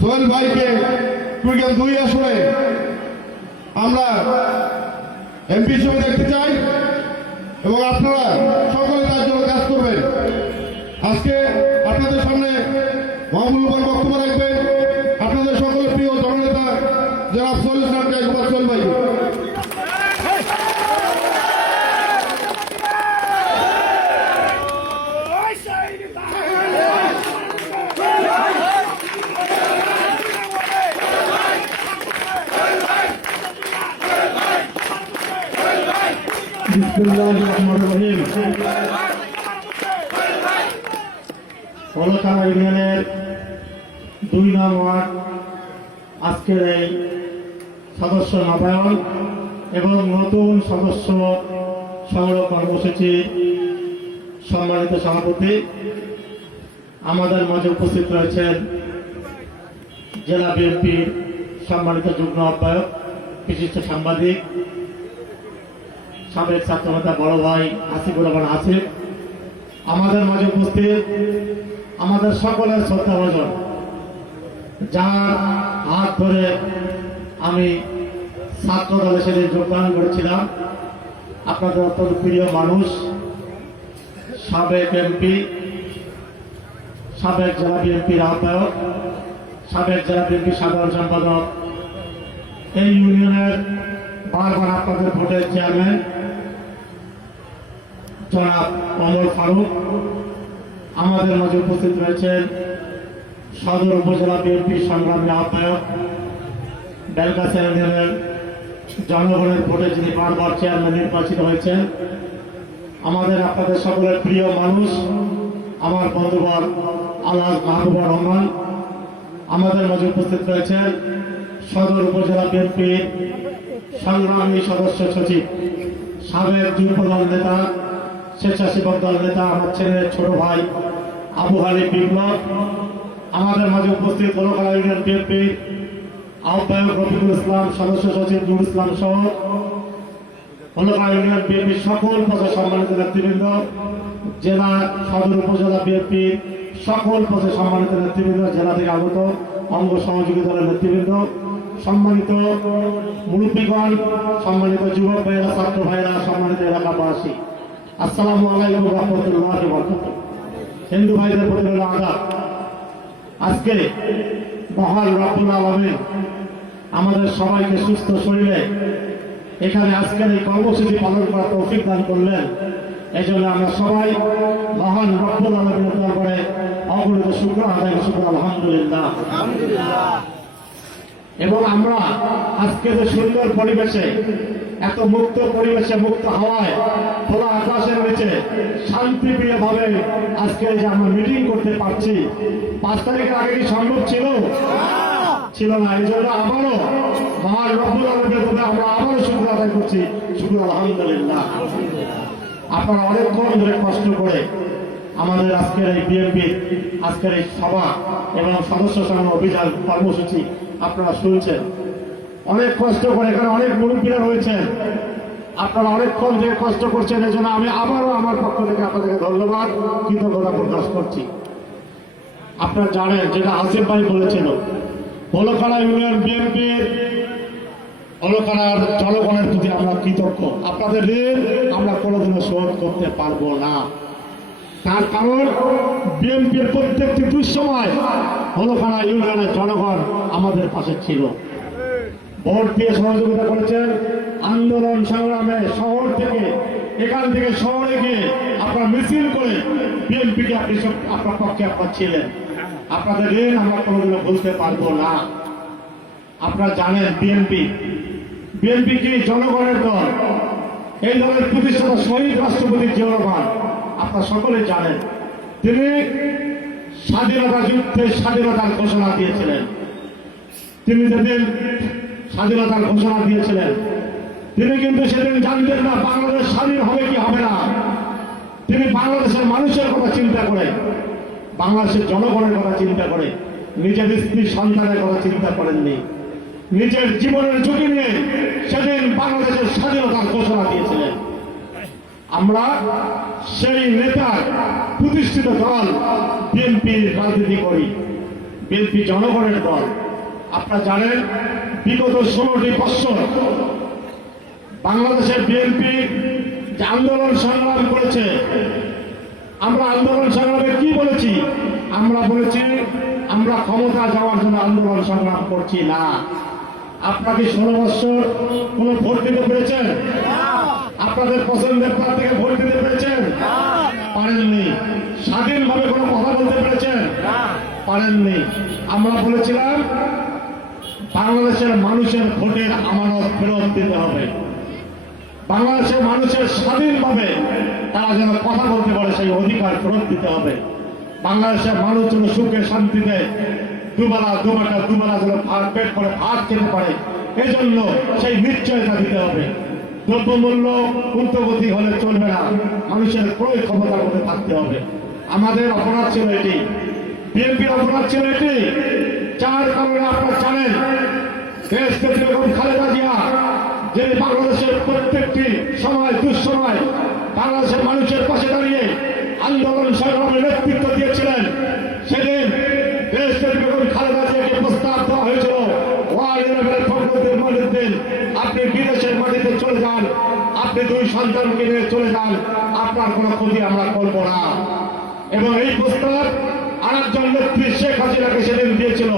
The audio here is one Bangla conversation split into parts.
সোহেল ভাইকে কুড়িগ্রাম 2 আসনে আমরা এমপি হিসেবে দেখতে চাই এবং আপনারা সকলে তার জন্য কাজ করবেন। আজকে আপনাদের সামনে মহামূল্যবান বক্তব্য রাখবেন আপনাদের সকলের প্রিয় জননেতা জনাব সোহেল সোহেল ভাই। অলকানা ইউনিয়নের 2 নং ওয়ার্ড আজকের এই সদস্য নবায়ন এবং নতুন সদস্য সংগ্রহ কর্মসূচি সম্মানিত সভাপতি আমাদের মাঝে উপস্থিত রয়েছেন জেলা বিএনপির সম্মানিত যুগ্ম আহ্বায়ক বিশিষ্ট সাংবাদিক সাবেক ছাত্রনেতা বড় ভাই আসিফুর রহমান আসিফ, আমাদের মাঝে উপস্থিত আমাদের সকলের শ্রদ্ধাভাজন, যার হাত ধরে আমি ছাত্র দলে সেদিন যোগদান করেছিলাম, আপনাদের অত্যন্ত প্রিয় মানুষ, সাবেক এমপি, সাবেক জেলা বিএনপির আহ্বায়ক, সাবেক জেলা বিএনপির সাধারণ সম্পাদক, এই ইউনিয়নের বারবার আপনাদের ভোটের চেয়ারম্যান জনাব ওমর ফারুক, আমাদের মাঝে উপস্থিত রয়েছেন সদর উপজেলা বিএনপির সংগ্রামী আহ্বায়ক, বেলগাছা ইউনিয়নের জনগণের ভোটে যিনি বারবার চেয়ারম্যান নির্বাচিত হয়েছেন, আমাদের আপনাদের সকলের প্রিয় মানুষ, আমার বন্ধুবর আলহাজ মাহবুবুর রহমান, আমাদের মাঝে উপস্থিত রয়েছেন সদর উপজেলা বিএনপির সংগ্রামী সদস্য সচিব, সাবেক যুবদল নেতা, স্বেচ্ছাসেবক দল নেতা, আমার ছেলের ছোট ভাই আবু হালিম বিপ্লব, আমাদের মাঝে উপস্থিত অলকানা ইউনিয়ন বিএনপির আহ্বায়ক রফিকুল ইসলাম, সদস্য সচিব নুর ইসলাম সহ অলকানা ইউনিয়ন বিএনপির সকল পদে সম্মানিত নেতৃবৃন্দ, জেলা সদর উপজেলা বিএনপির সকল পদে সম্মানিত নেতৃবৃন্দ, জেলা থেকে আগত অঙ্গ সহযোগী দলের নেতৃবৃন্দ, সম্মানিত মুরব্বীগণ, সম্মানিত যুবক ভাইয়েরা, ছাত্র ভাইয়েরা, সম্মানিত এলাকাবাসী, আসসালামু আলাইকুম ওয়া রাহমাতুল্লাহি ওয়া বারাকাতুহু। হিন্দু ভাইদের প্রতি হলো আদাব। আজকে মহান রব্বুল আলামিন আমাদের সবাইকে সুস্থ শরীরে এখানে আজকের এই কর্মসূচি পালন করার তৌফিক দান করলেন। এই জন্য আমরা সবাই মহান রব্বুল আলামিনের দরবারে অগণিত শুকর আদায় শুকর আলহামদুলিল্লাহ। এবং আমরা আজকে যে সুন্দর পরিবেশে, এত মুক্ত পরিবেশে, মুক্ত হাওয়ায়, খোলা আকাশের নিচে শান্তিপ্রিয় ভাবে আজকে যে আমরা মিটিং করতে পারছি, 5 তারিখের আগে কি সম্ভব ছিল? ছিল না। এই জন্য আবারও মহান রব্বুল আলামিনের কাছে আমরা আবারও শুকর আদায় করছি, শুকর আলহামদুলিল্লাহ। আপনারা অনেকক্ষণ ধরে কষ্ট করে আমাদের আজকের এই বিএনপি আজকের এই সভা এবং সদস্য সংগ্রহ অভিযান কর্মসূচি আপনারা শুনছেন, অনেক কষ্ট করে, এখানে অনেক মুরব্বীরা রয়েছেন, আপনারা অনেকক্ষণ থেকে কষ্ট করছেন। এই জন্য আমি আবারও আমার পক্ষ থেকে আপনাদেরকে ধন্যবাদ, কৃতজ্ঞতা প্রকাশ করছি। আপনারা জানেন, যেটা আসিফ ভাই বলেছিল, অলকানা ইউনিয়ন বিএনপির অলকানার জনগণের প্রতি আমরা কৃতজ্ঞ। আপনাদের ঋণ আমরা কোনোদিনও শোধ করতে পারবো না। তার কারণ বিএনপির প্রত্যেকটি দুঃসময় অলকানা ইউনিয়নের জনগণ আমাদের পাশে ছিল, ভোট দিয়ে সহযোগিতা করেছেন। আন্দোলন সংগ্রামে শহর থেকে, এখান থেকে শহরে গিয়ে আপনারা মিছিল করে বিএনপিকে আপনি আপনার পক্ষে আপনার ছিলেন। আপনাদের ঋণ আমরা কোনোদিনও ভুলতে পারবো না। আপনারা জানেন বিএনপি কি? জনগণের দল। এই দলের প্রতিষ্ঠাতা শহীদ রাষ্ট্রপতি জিয়াউর রহমান আপনারা সকলে জানেন, তিনি স্বাধীনতা যুদ্ধে স্বাধীনতার ঘোষণা দিয়েছিলেন। তিনি যেদিন স্বাধীনতার ঘোষণা দিয়েছিলেন, তিনি কিন্তু সেদিন জানতেন না বাংলাদেশ স্বাধীন হবে কি হবে না। তিনি বাংলাদেশের মানুষের কথা চিন্তা করে, বাংলাদেশের জনগণের কথা চিন্তা করে, নিজের স্ত্রী সন্তানের কথা চিন্তা করেননি। নিজের জীবনের ঝুঁকি নিয়ে সেদিন বাংলাদেশের স্বাধীনতার ঘোষণা দিয়েছিলেন। আমরা সেই নেতার প্রতিষ্ঠিত দল বিএনপির রাজনীতি করি। বিএনপি জনগণের দল। আপনারা জানেন বিগত 16টি বৎসর বাংলাদেশের বিএনপি যে আন্দোলন সংগ্রাম করেছে, আমরা আন্দোলন সংগ্রামে কি বলেছি? আমরা বলেছি আমরা ক্ষমতা যাওয়ার জন্য আন্দোলন সংগ্রাম করছি না। আপনাকে 16 বৎসর কোন ভোট দিতে পেরেছেন? আপনাদের পছন্দের প্রার্থীকে ভোট দিতে পেরেছেন? পারেননি। স্বাধীনভাবে কোনো কথা বলতে পেরেছেন? পারেননি। আমরা বলেছিলাম বাংলাদেশের মানুষের ভোটের আমানত ফেরত দিতে হবে, বাংলাদেশের মানুষের স্বাধীনভাবে তারা যেন কথা বলতে পারে সেই অধিকার ফেরত দিতে হবে, বাংলাদেশের মানুষ যেন সুখে শান্তিতে দুবেলা যেন পেট করে ভাত খেতে পারে, এজন্য সেই নিশ্চয়তা দিতে হবে। দ্রব্যমূল্য ঊর্ধ্বগতি হলে চলবে না, মানুষের ক্রয় ক্ষমতার মধ্যে থাকতে হবে। আমাদের অপরাধ ছিল এটি, বিএনপির অপরাধ ছিল এটি। যার কারণে আপনারা জানেন দেশকে যেরকম খালেদা জিয়া যে বাংলাদেশের প্রত্যেকটি সময় দুঃসময় বাংলাদেশের মানুষের পাশে দাঁড়িয়ে আন্দোলন সংগ্রামের নেতৃত্ব দিয়েছিলেন, সেদিন দেশকে যেরকম খালেদা জিয়াকে প্রস্তাব দেওয়া হয়েছিল ফখরুদ্দিন মঈনুদ্দিন আপনি বিদেশের মাটিতে চলে যান, আপনি 2 সন্তানকে নিয়ে চলে যান, আপনার কোনো ক্ষতি আমরা করবো না। এবং এই প্রস্তাব আরেকজন নেত্রী শেখ হাসিনাকে সেদিন দিয়েছিল।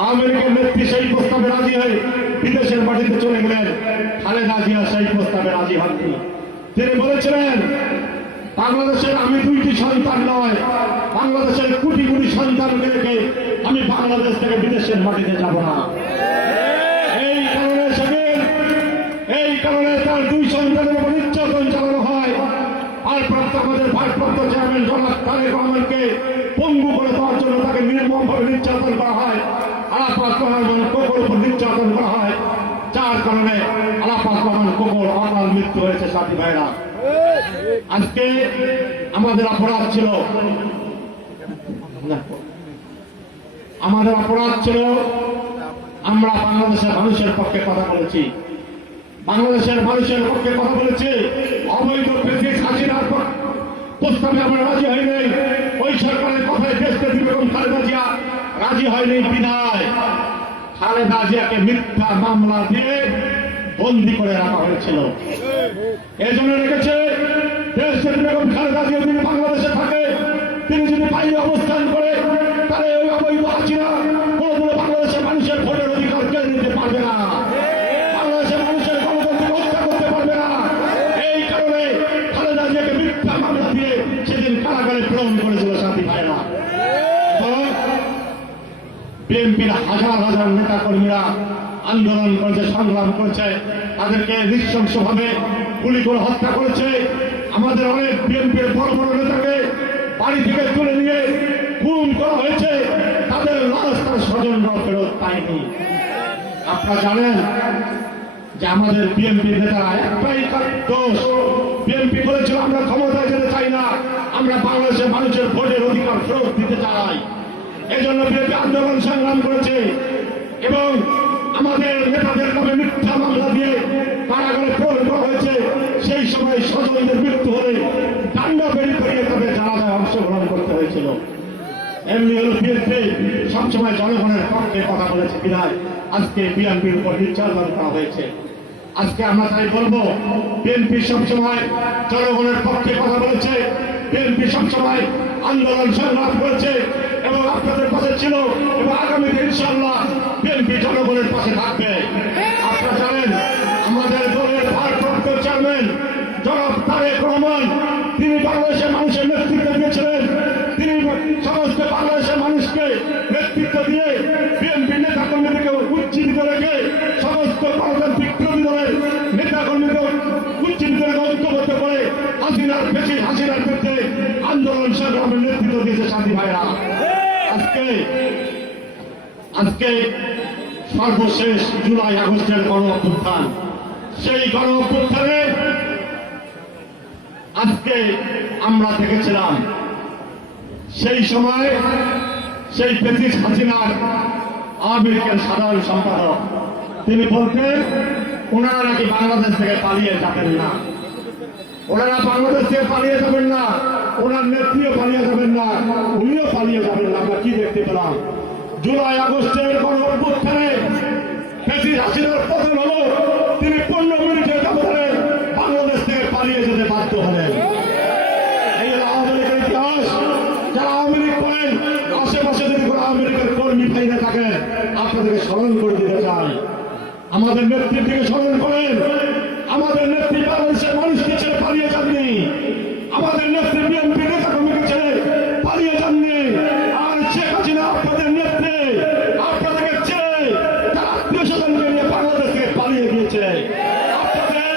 আওয়ামী লীগের নেত্রী সেই প্রস্তাবে রাজি হয়ে বিদেশের মাটিতে চলে গেলেন, খালেদা জিয়া সেই প্রস্তাবে রাজি হননি। তিনি বলেছিলেন বাংলাদেশের আমি 2টি সন্তান নয়, বাংলাদেশের কোটি কোটি সন্তানকে রেখে আমি বাংলাদেশ থেকে বিদেশের মাটিতে যাব না। এই কারণে তার 2 সন্তানের উপর নির্যাতন চালানো হয়। আমাদের ভারপ্রাপ্ত চেয়ারম্যান জনাব তারেক রহমানকে পঙ্গু করে দেওয়ার জন্য তাকে নির্মমভাবে নির্যাতন করা হয়, আরাফাত রহমান কোকোর উপর নির্যাতন করা হয়, যার কারণে আরাফাত রহমান কোকোর অকাল মৃত্যু হয়েছে। সাথী ভাইরা, আজকে আমাদের অপরাধ ছিল আমরা বাংলাদেশের মানুষের পক্ষে কথা বলেছি, বাংলাদেশের মানুষের পক্ষে কথা বলেছি। অবৈধ প্রেসিডেন্ট হাসিনার প্রস্তাবে আমরা রাজি হয়নি, ওই সরকারের কথায় দেশকে বেগম খালেদা জিয়া রাজি হয়নি বিদায় খালেদা জিয়াকে মিথ্যা মামলা দিয়ে বন্দী করে রাখা হয়েছিল। এই জন্য রেখেছে দেশকে বেগম খালেদা জিয়া যদি বাংলাদেশে থাকে, তিনি যদি বাইরে অবস্থান করে, তাহলে ওই অবৈধ হাসিনা কোনদিন বাংলাদেশের মানুষের ভোটের অধিকার কেড়ে নিতে পারবে না, বাংলাদেশের মানুষের গণতন্ত্র হত্যা করতে পারবে না। এই কারণে খালেদা জিয়াকে মিথ্যা মামলা দিয়ে সেদিন কারাগারে প্রেরণ করেছিল। সাথী ভাইরা, বিএনপির হাজার হাজার নেতা কর্মীরা আন্দোলন করেছে, সংগ্রাম করেছে, তাদেরকে নৃশংসভাবে গুলি করে হত্যা করেছে। আমাদের অনেক বিএনপির বড় বড় নেতাকে বাড়ি থেকে তুলে নিয়ে খুন করা হয়েছে, তাদের লাশ তার স্বজনরা ফেরত পায়নি। আপনারা জানেন যে আমাদের বিএনপি নেতারা একটাই দোষ, বিএনপি বলেছিল আমরা ক্ষমতায় যেতে চাই না, আমরা বাংলাদেশের মানুষের ভোটের অধিকার ফেরত দিতে চাই। এই জন্য বিএনপি আন্দোলন সংগ্রাম করেছে এবং আমাদের নেতাদের নামে মিথ্যা মামলা দিয়ে কারাগারে প্রেরণ করা হয়েছে। সেই সময় স্বজনদের মৃত্যু হলে ডান্ডা বেরি করিয়ে তাদের জানাজায় অংশগ্রহণ করতে হয়েছিল। এমনি হল বিএনপি সবসময় জনগণের পক্ষে কথা বলেছে বিধায় আজকে বিএনপির উপর নির্যাতন করা হয়েছে। আজকে আমরা তাই বলবো, বিএনপি সবসময় জনগণের পক্ষে কথা বলেছে, বিএনপি সবসময় আন্দোলন সংগ্রাম করেছে এবং আপনাদের পাশে ছিল এবং আগামীতে ইনশাআল্লাহ বিএনপি জনগণের পাশে থাকবে। আপনারা জানেন আমাদের দলের ভারপ্রাপ্ত চেয়ারম্যান জনাব তারেক রহমান, তিনি বাংলাদেশের মানুষের নেতৃত্ব দিয়েছিলেন, তিনি সমস্ত বাংলাদেশের মানুষকে নেতৃত্ব দিয়ে বিএনপি নেতা কর্মীদেরকে উজ্জীবিত রেখে সমস্ত গণতান্ত্রিক বিরোধী দলের নেতা কর্মীদের উজ্জীবিত রেখে ঐক্যবদ্ধ করে হাসিনার বিরুদ্ধে আন্দোলন সংগ্রামের নেতৃত্ব দিয়েছে। সাথী ভাইরা, আজকে সর্বশেষ জুলাই আগস্টের গণ অভ্যুত্থান, সেই গণ অভ্যুত্থানে আজকে আমরা দেখেছিলাম সেই সময় সেই প্রেসিডেন্ট হাসিনার আওয়ামী লীগের সাধারণ সম্পাদক তিনি বলতেন ওনারা নাকি বাংলাদেশ থেকে পালিয়ে যাবেন না, ওনারা বাংলাদেশ থেকে পালিয়ে যাবেন না, ওনার নেত্রীও পালিয়ে যাবেন না, উনিও পালিয়ে যাবেন না। আমরা কি দেখতে পেলাম? জুলাই আগস্টের গণ অভ্যুত্থানে প্রেসিডেন্ট হাসিনার পতন হলো, তিনি 15 মিনিটের ব্যবধানে বাংলাদেশ থেকে পালিয়ে যেতে বাধ্য হলেন। এই হলো আওয়ামী লীগের ইতিহাস। যারা আওয়ামী লীগ করেন, আশেপাশে যদি কোনো আওয়ামী লীগের কর্মী ভাইরা থাকেন, আপনাদেরকে স্মরণ করে দিতে চাই, আমাদের নেত্রীর দিকে স্মরণ করেন। আমাদের নেত্রী বাংলাদেশের মানুষকে ছেড়ে পালিয়ে যাননি, আমাদের নেত্রী বিএনপি নেতা কর্মীকে ছেড়ে পালিয়ে যাননি। আর শেখ হাসিনা আপনাদের নেত্রী, আপনাদেরকে ছেড়ে তার আত্মীয় স্বজনকে নিয়ে বাংলাদেশ থেকে পালিয়ে গিয়েছে। আপনাদের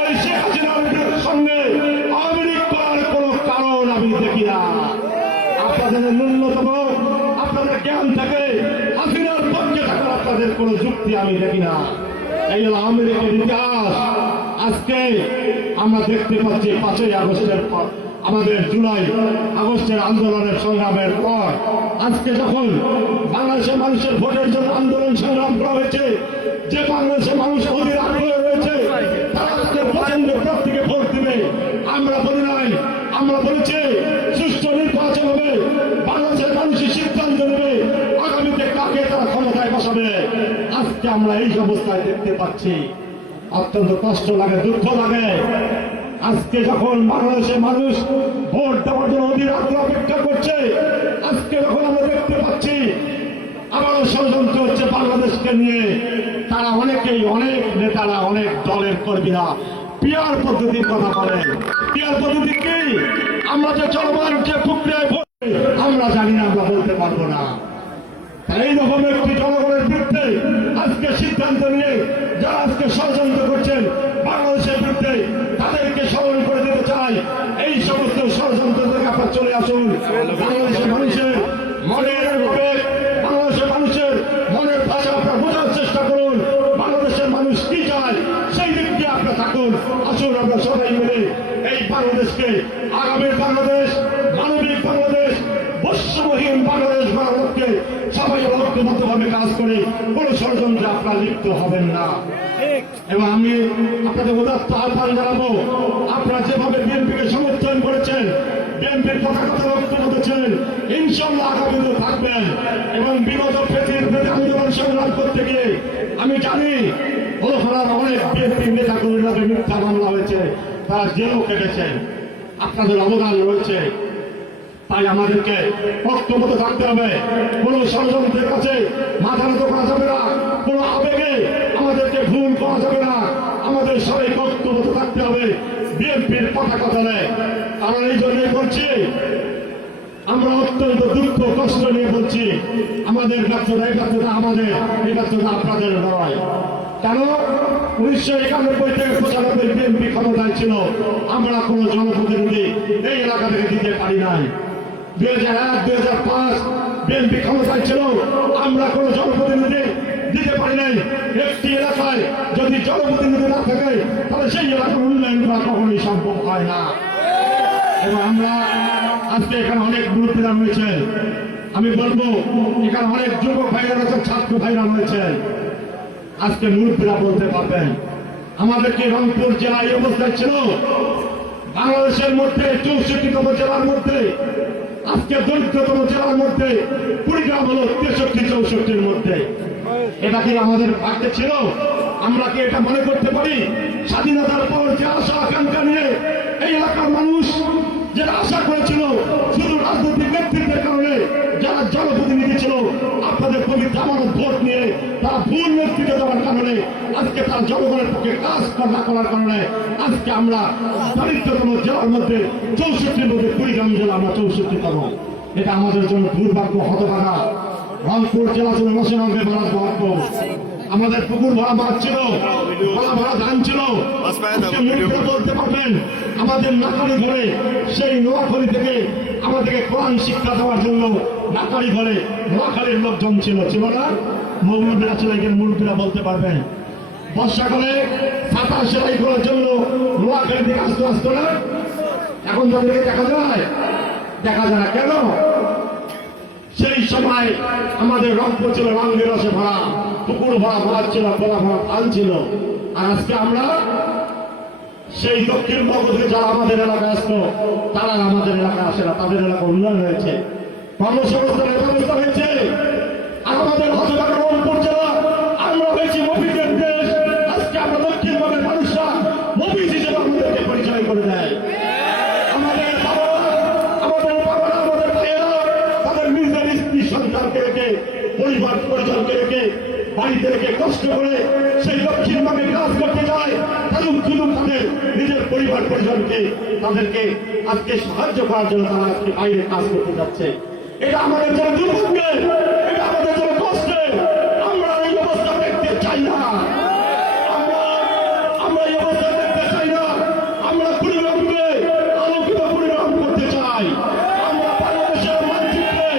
ওই শেখ হাসিনার সঙ্গে আওয়ামী লীগ করার কোনো কারণ আমি দেখি না। আপনাদের ন্যূনতম আপনাদের জ্ঞান থাকে, হাসিনার পক্ষে থাকার আপনাদের কোনো যুক্তি আমি দেখি না। এই হলো আওয়ামী লীগের ইতিহাস। আজকে আমরা দেখতে পাচ্ছি 5ই আগস্টের পর, আমাদের জুলাই আগস্টের আন্দোলনের সংগ্রামের পর আজকে যখন বাংলাদেশের মানুষের ভোটের জন্য আন্দোলন সংগ্রাম করা হয়েছে, যে বাংলাদেশের মানুষ অধীর আগ্রহ রয়েছে তারা তাদের পছন্দের প্রার্থীকে ভোট দিবে। আমরা বলি নাই, আমরা বলেছি সুষ্ঠু নির্বাচন হবে, বাংলাদেশের মানুষের সিদ্ধান্ত নেবে আগামীতে কাকে তারা ক্ষমতায় বসাবে। আজকে আমরা এই অবস্থায় দেখতে পাচ্ছি, অত্যন্ত কষ্ট লাগে, দুঃখ লাগে। আজকে যখন বাংলাদেশের মানুষ ভোট দেওয়ার জন্য অধীর আগ্রহ অপেক্ষা করছে, আজকে যখন আমরা দেখতে পাচ্ছি আবারও ষড়যন্ত্র হচ্ছে বাংলাদেশকে নিয়ে, তারা অনেকেই, অনেক নেতারা, অনেক দলের কর্মীরা পিয়ার পদ্ধতির কথা বলেন। পিয়ার পদ্ধতি কি? আমরা যে চলমান যে প্রক্রিয়ায় ভোট আমরা জানি না, আমরা বলতে পারবো না। এইরকম একটি জনগণের বিরুদ্ধে আজকে সিদ্ধান্ত নিয়ে যারা আজকে ষড়যন্ত্র করছেন বাংলাদেশের বিরুদ্ধে, তাদেরকে স্মরণ করে দিতে চাই, এই সমস্ত ষড়যন্ত্র থেকে আপনার চলে আসুন। বাংলাদেশের মানুষের মনের আবেগ, বাংলাদেশের মানুষের মনের ভাষা আপনার বোঝার চেষ্টা করুন। বাংলাদেশের মানুষ কি চায় সেই দিক দিয়ে আপনার থাকুন। আসুন আমরা সবাই মিলে এই বাংলাদেশকে, আগামীর বাংলাদেশ, মানবিক বাংলাদেশ, বৈষম্যহীন বাংলাদেশ বানানোকে সবাই ঐক্যবদ্ধভাবে কাজ করে কোন ষড়যন্ত্রে আপনারা লিপ্ত হবেন না। এবং আমি আপনাদের উদাত্ত আহ্বান জানাবো, আপনারা যেভাবে বিএনপিকে সমর্থন করেছেন, বিএনপির কথা ঐক্যবদ্ধ ছিলেন, ইনশাল্লাহ আগামীতেও থাকবেন। এবং বিগত প্রেসিডেন্ট আন্দোলন সংগ্রাম করতে গিয়ে আমি জানি ওখানে অনেক বিএনপির নেতা কর্মীরা মিথ্যা মামলা হয়েছে, তারা জেলও কেটেছেন, আপনাদের অবদান রয়েছে। তাই আমাদেরকে ঐক্যবদ্ধ থাকতে হবে, কোন ষড়যন্ত্রের কাছে মাথা নত করা যাবে না, কোন আবেগে আমাদেরকে ভুল করা যাবে না। আমাদের সবাই ঐক্যবদ্ধ থাকতে হবে বিএনপির পতাকা তলে। কারণ এই জন্যই বলছি, আমরা অত্যন্ত দুঃখ কষ্ট নিয়ে বলছি, আমাদের ব্যর্থতা, এই ব্যর্থতা আমাদের, এই ব্যর্থতা আপনাদের নয়। কেন? 1991 থেকে 95 বিএনপি ক্ষমতায় ছিল, আমরা কোন জনপ্রতিনিধি এই এলাকা থেকে দিতে পারি নাই। 2001, 2005 বিএনপি ক্ষমতায় ছিল, আমরা কোন জনপ্রতিনিধি দিতে পারি নাই। একটি এলাকায় যদি জনপ্রতিনিধি না থাকে তাহলে সেই এলাকার উন্নয়ন করা কখনোই সম্ভব হয় না। এবং আমরা আজকে এখানে অনেক মুরব্বীরা রয়েছে, আমি বলবো এখানে অনেক যুবক ভাইরা রয়েছে, ছাত্র ভাইরা রয়েছে, আজকে মুরব্বীরা বলতে পারবেন আমাদেরকে রংপুর জেলায় এই অবস্থায় ছিল। বাংলাদেশের মধ্যে 64তম জেলার মধ্যে, আজকে দরিদ্রতম জেলার মধ্যে কুড়িগ্রাম হলো 63-64-র মধ্যে। এটা কি আমাদের ভাগ্যে ছিল? আমরা কি এটা মনে করতে পারি স্বাধীনতার পর যে আশা আকাঙ্ক্ষা নিয়ে এই এলাকার মানুষ যেটা আশা করেছিল, শুধু রাজনৈতিক নেতৃত্বের কারণে যারা জনপ্রতিনিধি ছিল আপনাদের পবিত্র আমানত ভোট নিয়ে তারা ভুল নেতৃত্ব দেওয়ার কারণে আজকে তার জনগণের পক্ষে কাজ না করার কারণে আজকে আমরা দরিদ্রতম জেলার মধ্যে 64-র মধ্যে কুড়িগ্রাম জেলা আমরা 64তম। এটা আমাদের জন্য দুর্ভাগ্য, হতভাগা। রংপুর জেলা ছিল নশিরঙ্গে মারাজ মহাত্ম, আমাদের পুকুর ভরা মাছ ছিল, ভরা ভরা ধান ছিল। বলতে পারবেন আমাদের নাকারি ঘরে, সেই নোয়াখালী থেকে আমাদেরকে কোরআন শিক্ষা দেওয়ার জন্য নাকারি ঘরে নোয়াখালীর লোকজন ছিল, ছিল না? মৌলবীরা ছিল, এখানে মুরব্বীরা বলতে পারবেন। বর্ষাকালে ছাতা সেলাই করার জন্য নোয়াখালী থেকে আসতে আসতো না? এখন তাদেরকে দেখা যায়? দেখা যায় না। কেন? সেই সময় আমাদের রংপুর ছিল রঙের রসে ভরা, পুকুর ভরা মাছ ছিল, ভরা ভরা ধান ছিল। আর আজকে আমরা সেই দক্ষিণবঙ্গ থেকে যারা আমাদের এলাকায় আসলো তারা আমাদের এলাকায় আসে না, তাদের এলাকা উন্নয়ন হয়েছে, কর্মসংস্থানের ব্যবস্থা হয়েছে। আর আমাদের হতভাগা রংপুর জেলা, আমরা হয়েছি মফিজের দেশ। আজকে আমরা দক্ষিণবঙ্গের মানুষরা মফিজ হিসেবে আমাদেরকে পরিচয় করে দেয়। আমাদের বাবারা, আমাদের ভাইয়েরা তাদের নিজের স্ত্রী সন্তানকে রেখে, পরিবার পরিজনকে রেখে, বাড়িতে রেখে কষ্ট করে সেই দক্ষিণবঙ্গে কাজ করতে যায়। শুধু তাদের নিজের পরিবার পরিজনকে, তাদেরকে আজকে সাহায্য করার জন্য তারা আজকে বাইরে কাজ করতে যাচ্ছে। এটা আমাদের জন্য দুর্ভাগ্যের, এটা আমাদের জন্য কষ্টের। আমরা এই অবস্থা দেখতে চাই না, আমরা এই অবস্থা দেখতে চাই না। আমরা কুড়িগ্রামকে আলোকিত কুড়িগ্রাম করতে চাই। আমরা বাংলাদেশের মানচিত্রে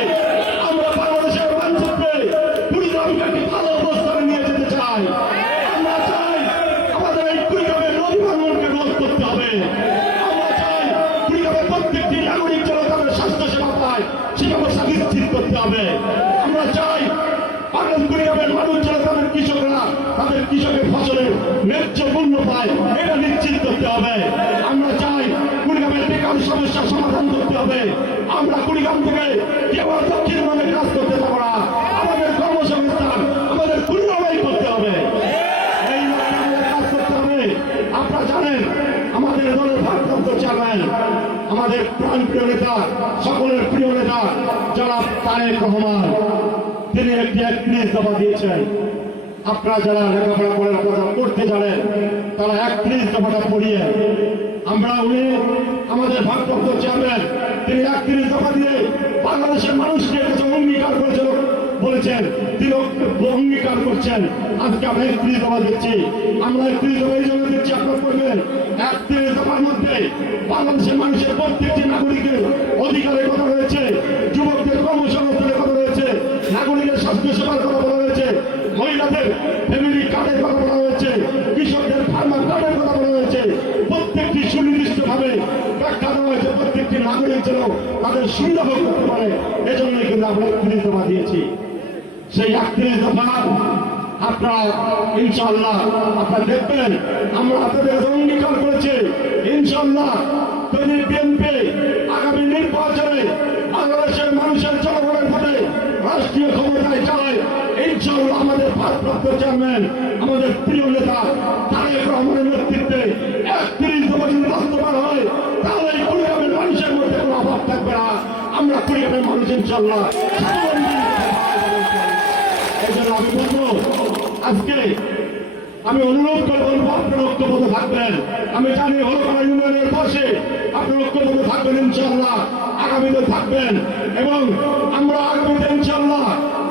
কুড়িগ্রামকে একটি ভালো অবস্থানে নিয়ে যেতে চাই। আমরা চাই আমাদের এই কুড়িগ্রামের নদী ভাঙনকে রোধ করতে হবে। আমরা চাই কুড়িগ্রামের প্রত্যেকটি নাগরিক যেন তাদের স্বাস্থ্য সেবা পায়, সে ব্যবস্থা নিশ্চিত করতে হবে। আমরা চাই কুড়িগ্রামের মানুষ যেন তাদের কৃষকরা তাদের কৃষকের ফসলের ন্যায্য মূল্য পায়, এটা নিশ্চিত করতে হবে। আমরা চাই কুড়িগ্রামের বেকার সমস্যার সমাধান করতে হবে। আমরা কুড়িগ্রাম থেকে কেউ দক্ষিণবঙ্গে কাজ করতে পারবো না। আমাদের কর্মসংস্থান আমাদের কুড়িগ্রামেই করতে হবে, এই লক্ষ্যে আমাদের কাজ করতে হবে। আপনারা জানেন আমাদের দলের ভারপ্রাপ্ত চেয়ারম্যান, আমাদের প্রাণপ্রিয় নেতা, সকলের প্রিয় নেতা জনাব তারেক রহমান, তিনি একটি 31 দফা দিয়েছেন। আপনারা যারা লেখাপড়া করেন, আপনারা পড়তে জানেন, তারা 31 দফাটা পড়িয়ে উনি আমাদের ভারপ্রাপ্ত চেয়ারম্যান, তিনি 31 দফা দিয়ে বাংলাদেশের মানুষকে কিছু অঙ্গীকার করেছেন, বলেছেন তিনি অঙ্গীকার করছেন। আজকে আমরা 31 দফা দিচ্ছি। আমরা 31 দফা এই জন্য দিচ্ছি, আপনারা করবেন 31 দফার মধ্যে বাংলাদেশের মানুষের প্রত্যেকটি নাগরিকের অধিকারের কথা রয়েছে, যুবকদের কর্মসংস্থানের কথা রয়েছে, নাগরিকের স্বাস্থ্য সেবার কথা বলা হয়েছে, মহিলাদের ফ্যামিলি কার্ডের কথা বলা হয়েছে, কৃষকদের ফার্মার কার্ডের কথা বলা হয়েছে। প্রত্যেকটি সুনির্দিষ্টভাবে ব্যাখ্যা দেওয়া হয়েছে, প্রত্যেকটি নাগরিক যেন তাদের সুবিধা ভোগ করতে পারে। এজন্যই কিন্তু আমরা 31 দফা দিয়েছি। সেই 31 দফা আপনারা ইনশাআল্লাহ আপনারা দেখবেন, আমরা আপনাদের অঙ্গীকার করেছি ইনশাআল্লাহ যদি বিএনপি আগামী নির্বাচনে বাংলাদেশের মানুষের জনগণের ভোটে রাষ্ট্রীয় ক্ষমতায় যায়, ইনশাআল্লাহ আমাদের ভারপ্রাপ্ত চেয়ারম্যান, আমাদের প্রিয় নেতা তারেক রহমানের নেতৃত্বে 31 দফা যদি বাস্তবায়ন হয়, তাহলে এই কুড়িগ্রামের মানুষের মধ্যে কোনো অভাব থাকবে না। আমরা কুড়িগ্রামের মানুষ ইনশাআল্লাহ এই জন্য আমি বলবো, আজকে আমি অনুরোধ করে বলবো আপনারা ঐক্যবদ্ধ থাকবেন। আমি জানি হলপাড়া ইউনিয়নের পাশে আপনারা ঐক্যবদ্ধ থাকবেন ইনশাআল্লাহ, আগামীতে থাকবেন। এবং আমরা আগামীতে ইনশাআল্লাহ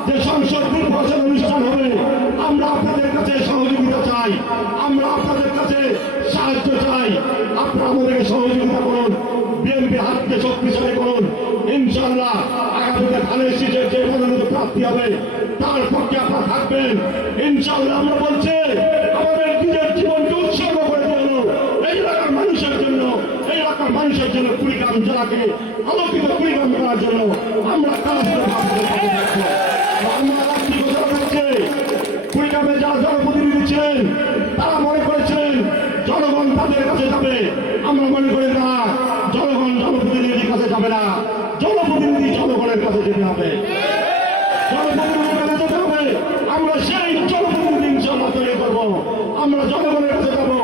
যে সংসদ নির্বাচন অনুষ্ঠান হবে, আমরা আপনাদের কাছে সহযোগিতা চাই, আমরা আপনাদের কাছে সাহায্য চাই। আপনারা আমাদেরকে সহযোগিতা করুন, বিএনপি হাতকে শক্তিশালী করুন। ইনশাআল্লাহ আগামীতে ধানের শীষের যে মনোনীত প্রার্থী হবে তার পক্ষে আপনারা থাকবেন ইনশাআল্লাহ। আমরা বলছি আমাদের নিজের জীবনকে উৎসর্গ করে দেওয়া হলো এই এলাকার মানুষের জন্য, এই এলাকার মানুষের জন্য, কুড়িগ্রাম জেলাকে আলোকিত কুড়িগ্রাম করার জন্য আমরা কাজ করে থাকবো। আমরা রাত্রি ঘোষণা করছি, কুড়িগ্রামে যারা জনপ্রতিনিধি ছিলেন তারা মনে করেছিলেন জনগণ তাদের কাছে যাবে। আমরা মনে করি না, জনগণ জনপ্রতিনিধির কাছে যাবে না, জনপ্রতিনিধি জনগণের কাছে যেতে হবে, জনপ্রতিনিধির কাছে যেতে হবে। আমরা সেই জনপ্রতিনিধি ইনশাআল্লাহ তৈরি করবো। আমরা জনগণের কাছে যাবো,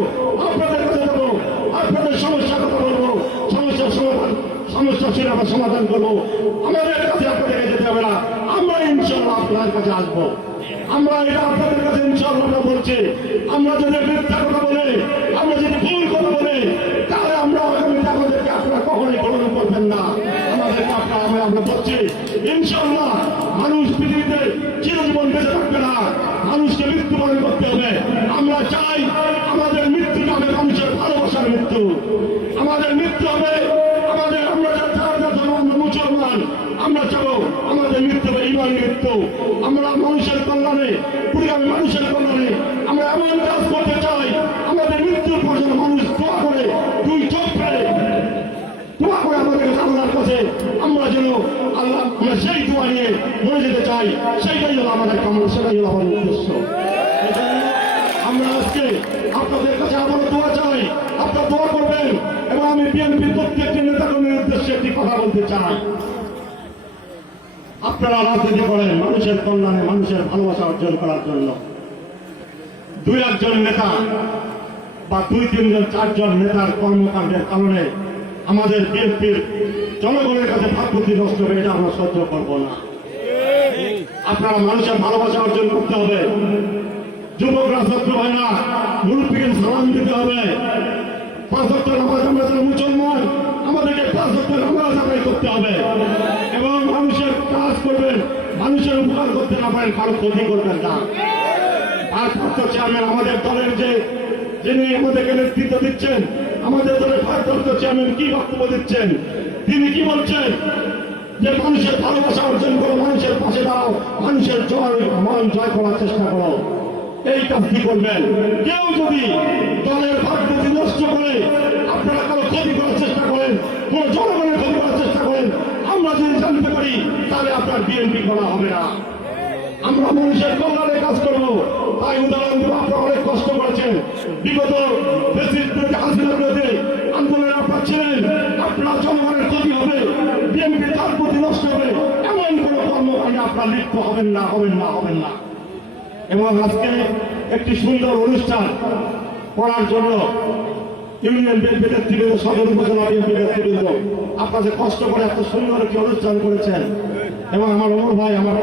আপনাদের কাছে যাবো, আপনাদের সমস্যার কথা বলবো, সমস্যা ছিল আমরা সমাধান করবো। আমাদের কাছে আপনাদেরকে যেতে হবে না, আমরা ইনশাআল্লাহ আপনার কাছে আসবো। আমরা এটা আপনাদের কাছে ইনশাআল্লাহ আমরা বলছি। আমরা যদি মিথ্যা কথা বলে, আমরা যদি ভুল কথা বলে, তাহলে আমরা আগামীতে আমাদেরকে আপনারা কখনোই গ্রহণ করবেন না। আমাদেরকে আমরা বলছি ইনশাআল্লাহ মানুষ পৃথিবীতে চিরজীবন বেঁচে থাকবে না, মানুষকে মৃত্যুবরণ করতে হবে। আমরা চাই আমাদের মৃত্যুটা হবে মানুষের ভালোবাসার মৃত্যু, আমাদের মৃত্যু হবে আমাদের, আমরা মুসলমান, আমরা চাবো আমাদের মৃত্যু হবে ইমান মৃত্যু। আমরা মানুষের কল্যাণে, কুড়িগ্রামের মানুষের কল্যাণে আমরা এমন কাজ করতে চাই, আমাদের মৃত্যুর পর যেন মানুষ দোয়া করে, দুই চোখ ফেলে দোয়া করে আমাদের আল্লাহর কাছে, আমরা যেন আল্লাহ আমরা সেই দোয়া নিয়ে মরে যেতে চাই। সেইটাই হলো আমাদের কামনা, সেটাই হলো আমাদের উদ্দেশ্য। আমরা আজকে আপনাদের কাছে আবারও দোয়া চাই। আপনারা দোয়া করবেন। এবং আমি বিএনপির প্রত্যেকটি নেতাকর্মীর উদ্দেশ্যে একটি কথা বলতে চাই, আপনারা রাজনীতি করেন মানুষের কল্যাণে, মানুষের ভালোবাসা অর্জন করার জন্য। দুই একজন নেতা বা দুই তিনজন চারজন নেতার কর্মকাণ্ডের কারণে আমাদের বিএনপির জনগণের কাছে ভাবমূর্তি নষ্ট হবে, এটা আমরা সহ্য করবো না। আপনারা মানুষের ভালোবাসা অর্জন করতে হবে। যুবকরা, ছাত্র ভাইরা, মুরব্বীকে সালাম দিতে হবে। 5 ওয়াক্ত নামাজ আমরা যারা মুসলমান, আমাদেরকে 5 ওয়াক্ত নামাজ আদায় করতে হবে এবং মানুষের কাজ করবেন, মানুষের উপকার করতে না পারেন, কারো ক্ষতি করবেন না। ভারপ্রাপ্ত চেয়ারম্যান আমাদের দলের যিনি আমাদেরকে নেতৃত্ব দিচ্ছেন, আমাদের দলের ভারপ্রাপ্ত চেয়ারম্যান কি বক্তব্য দিচ্ছেন? তিনি কি বলছেন? যে মানুষের ভালোবাসা অর্জন করো, মানুষের পাশে দাঁড়াও, মানুষের মন জয় করার চেষ্টা করো। এই কাজটি করবেন। কেউ যদি দলের ভাবমূর্তি নষ্ট করে আপনারা কারো ক্ষতি করার চেষ্টা করেন, কোন জনগণের ক্ষতি করার চেষ্টা করেন, আমরা যদি জানতে পারি তাহলে আপনার বিএনপি করা হবে না। আমরা মানুষের কল্যাণে কাজ করবো। তাই উদাহরণ দেবো, আপনারা অনেক কষ্ট করেছেন বিগত হাসিনার বিরুদ্ধে আন্দোলনে আপনারা ছিলেন। আপনার জনগণের ক্ষতি হবে, বিএনপি তার প্রতি নষ্ট হবে, এমন কোন কর্মকাণ্ডে আপনারা লিপ্ত হবেন না, হবেন না, হবেন না। এবং আজকে একটি সুন্দর অনুষ্ঠান করার জন্য ইউনিয়ন বিএনপি নেতৃবৃন্দ, সদর উপজেলা বিএনপি নেতৃবৃন্দ আপনাদের কষ্ট করে এত সুন্দর একটি অনুষ্ঠান করেছেন। এবং আমার ওমর ভাই, আমার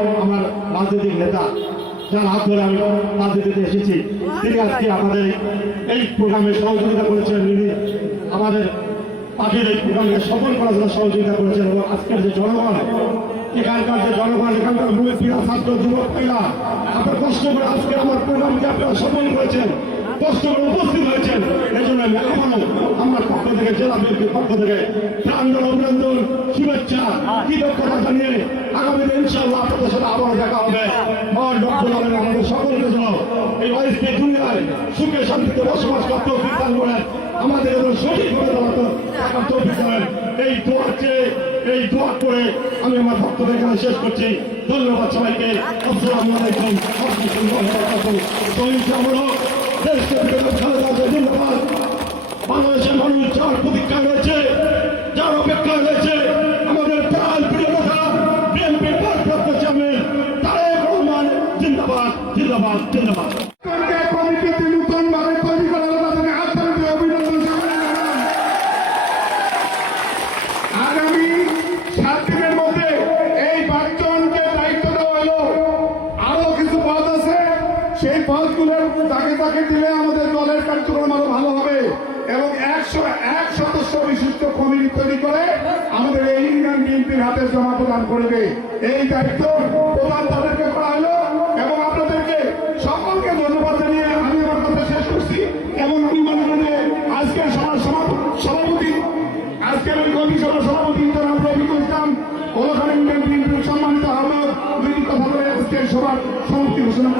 রাজনৈতিক নেতা, যার হাত ধরে আমি রাজনীতিতে এসেছি, তিনি আজকে আমাদের এই প্রোগ্রামে সহযোগিতা করেছেন। তিনি আমাদের পার্টির এই প্রোগ্রামকে সফল করার জন্য সহযোগিতা করেছেন। এবং আজকের যে জনগণ, এখানকার যে জনগণ, এখানকার মুরব্বীরা, ছাত্র যুবক ভাইরা, আপনারা কষ্ট করে আজকে আমার প্রোগ্রামকে আপনারা সফল করেছেন, কষ্ট করে উপস্থিত হয়েছেন। এই জন্য আমি এখনো আমার পক্ষ থেকে, জেলা বিএনপির পক্ষ থেকে প্রাঞ্জল অভিনন্দন, শুভেচ্ছা, কৃতজ্ঞতা জানিয়ে আগামী দিন ইনশাআল্লাহ আপনাদের সাথে আবার দেখা হবে। ডক্টর আমাদের সকলকে জন্য এই অস্থায়ী দুনিয়ায় সুখে শান্তিতে বসবাস করতে বিজ্ঞান করেন, আমাদের সঠিকভাবে থাকার তৌফিক করেন। এই দোয়া করে আমি আমার বক্তব্য এখানে শেষ করছি। ধন্যবাদ সবাইকে। আসসালামু আলাইকুম ওয়া রাহমাতুল্লাহি ওয়া বারাকাতুহু। দেশকে জিন্দাবাদ। বাংলাদেশের মানুষ যার প্রতীক্ষায় রয়েছে, যার অপেক্ষায় রয়েছে, আমাদের প্রাণ প্রিয় নেতা বিএনপির ভারপ্রাপ্ত চেয়ারম্যান তারেক রহমান জিন্দাবাদ, জিন্দাবাদ, জিন্দাবাদ। কমিটিতে নতুন ভাবে তৈরি করা হলো, তাদেরকে আন্তরিক অভিনন্দন জানাই। আগামী 7 দিনের মধ্যে এই 5 জনকে দায়িত্ব দেওয়া হলো। আরো কিছু পদ আছে, সেই পদগুলোর তাকে দিলে আমাদের দলের কার্যক্রম আরো ভালো হবে এবং 101 সদস্য বিশিষ্ট কমিটি তৈরি করে আমাদের এই ইউনিয়ন বিএনপির হাতে জমা প্রদান করবে। এই দায়িত্ব প্রদান তাদেরকে করা হলো এবং আপনাদেরকে সকলকে ধন্যবাদ জানিয়ে আমি আমার কথা শেষ করছি। এবং আমি মনে করি আজকের সভাপতি, আজকের ওই কমিশনের সভাপতি জনাব রফিকুল ইসলাম ওখানে ইউনিয়ন বিএনপির সম্মানিত আহ্বায়ক দুইটি কথা বলে আজকের সভার সমাপ্তি ঘোষণা।